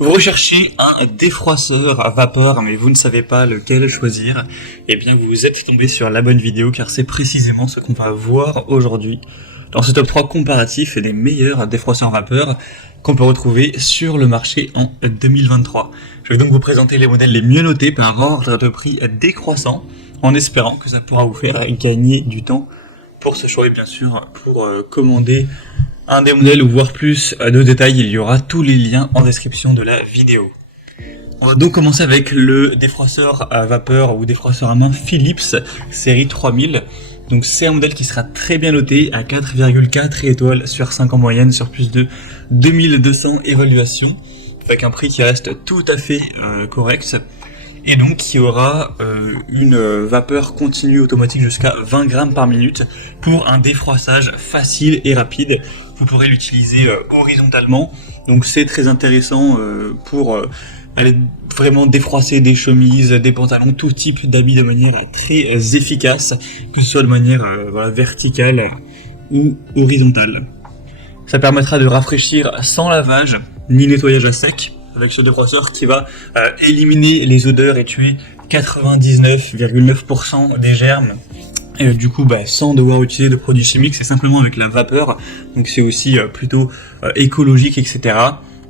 Vous recherchez un défroisseur à vapeur, mais vous ne savez pas lequel choisir. Eh bien, vous êtes tombé sur la bonne vidéo, car c'est précisément ce qu'on va voir aujourd'hui dans ce top 3 comparatif des meilleurs défroisseurs vapeur qu'on peut retrouver sur le marché en 2023. Je vais donc vous présenter les modèles les mieux notés par ordre de prix décroissant, en espérant que ça pourra vous faire gagner du temps pour ce choix et bien sûr pour commander un des modèles ou voir plus de détails. Il y aura tous les liens en description de la vidéo. On va donc commencer avec le défroisseur à vapeur ou défroisseur à main Philips série 3000. Donc c'est un modèle qui sera très bien noté à 4,4 étoiles sur 5 en moyenne sur plus de 2200 évaluations, avec un prix qui reste tout à fait correct. Et donc qui aura une vapeur continue automatique jusqu'à 20 grammes par minute pour un défroissage facile et rapide. Vous pourrez l'utiliser horizontalement, donc c'est très intéressant pour aller vraiment défroisser des chemises, des pantalons, tout type d'habits de manière très efficace, que ce soit de manière verticale ou horizontale. Ça permettra de rafraîchir sans lavage ni nettoyage à sec, avec ce défroisseur qui va éliminer les odeurs et tuer 99,9% des germes. Et du coup, sans devoir utiliser de produits chimiques, c'est simplement avec la vapeur. Donc c'est aussi plutôt écologique, etc.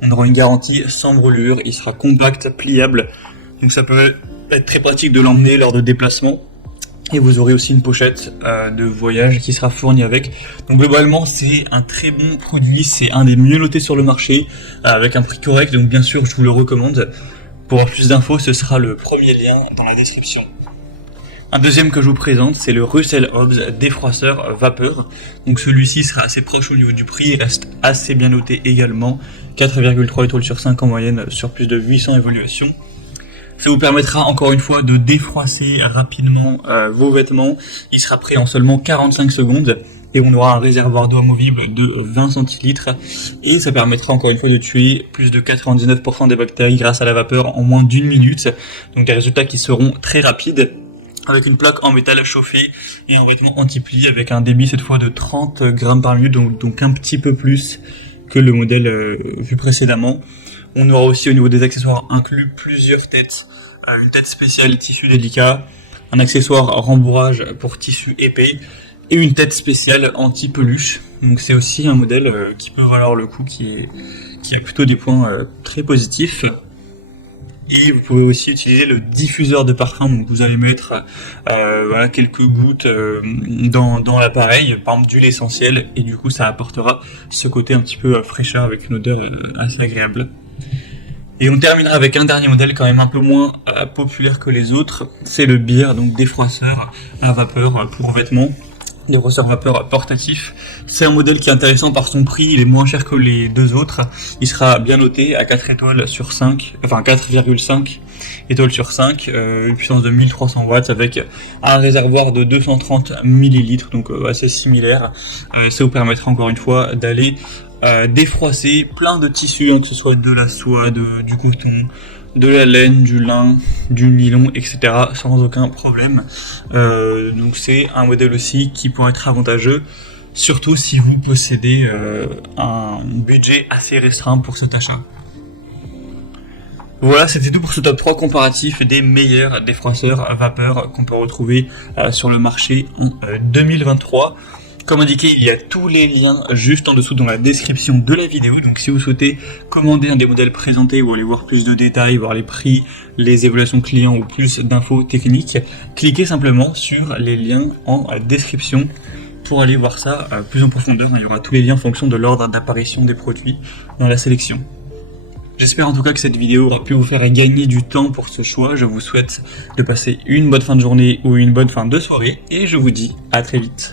On aura une garantie sans brûlure, il sera compact, pliable. Donc ça peut être très pratique de l'emmener lors de déplacements. Et vous aurez aussi une pochette de voyage qui sera fournie avec. Donc globalement, c'est un très bon produit, c'est un des mieux notés sur le marché, avec un prix correct, donc bien sûr je vous le recommande. Pour avoir plus d'infos, ce sera le premier lien dans la description. Un deuxième que je vous présente, c'est le Russell Hobbs défroisseur vapeur. Donc celui-ci sera assez proche au niveau du prix, il reste assez bien noté également, 4,3 étoiles sur 5 en moyenne sur plus de 800 évaluations. Ça vous permettra encore une fois de défroisser rapidement vos vêtements. Il sera prêt en seulement 45 secondes et on aura un réservoir d'eau amovible de 20 centilitres. Et ça permettra encore une fois de tuer plus de 99% des bactéries grâce à la vapeur en moins d'une minute. Donc des résultats qui seront très rapides, avec une plaque en métal chauffée et un vêtement anti-pli avec un débit cette fois de 30 grammes par minute, donc un petit peu plus que le modèle vu précédemment. On aura aussi au niveau des accessoires inclus plusieurs têtes, une tête spéciale tissu délicat, un accessoire rembourrage pour tissu épais et une tête spéciale anti-peluche. Donc c'est aussi un modèle qui peut valoir le coup, qui a plutôt des points très positifs. Et vous pouvez aussi utiliser le diffuseur de parfum, donc vous allez mettre quelques gouttes dans l'appareil, par exemple d'huile essentielle, et du coup ça apportera ce côté un petit peu fraîcheur avec une odeur assez agréable. Et on terminera avec un dernier modèle quand même un peu moins populaire que les autres, c'est le Beer, donc défroisseur à vapeur pour vêtements. Défroisseur vapeur portatif. C'est un modèle qui est intéressant par son prix, il est moins cher que les deux autres. Il sera bien noté à 4 étoiles sur 5, enfin 4,5 étoiles sur 5, une puissance de 1300 watts avec un réservoir de 230 millilitres, donc assez similaire. Ça vous permettra encore une fois d'aller défroisser plein de tissus, que ce soit de la soie, du coton, de la laine, du lin, du nylon, etc. sans aucun problème. Donc c'est un modèle aussi qui pourrait être avantageux, surtout si vous possédez un budget assez restreint pour cet achat. Voilà, c'était tout pour ce top 3 comparatif des meilleurs défroisseurs à vapeur qu'on peut retrouver sur le marché en 2023. Comme indiqué, il y a tous les liens juste en dessous dans la description de la vidéo. Donc si vous souhaitez commander un des modèles présentés ou aller voir plus de détails, voir les prix, les évaluations clients ou plus d'infos techniques, cliquez simplement sur les liens en description pour aller voir ça plus en profondeur. Il y aura tous les liens en fonction de l'ordre d'apparition des produits dans la sélection. J'espère en tout cas que cette vidéo aura pu vous faire gagner du temps pour ce choix. Je vous souhaite de passer une bonne fin de journée ou une bonne fin de soirée et je vous dis à très vite.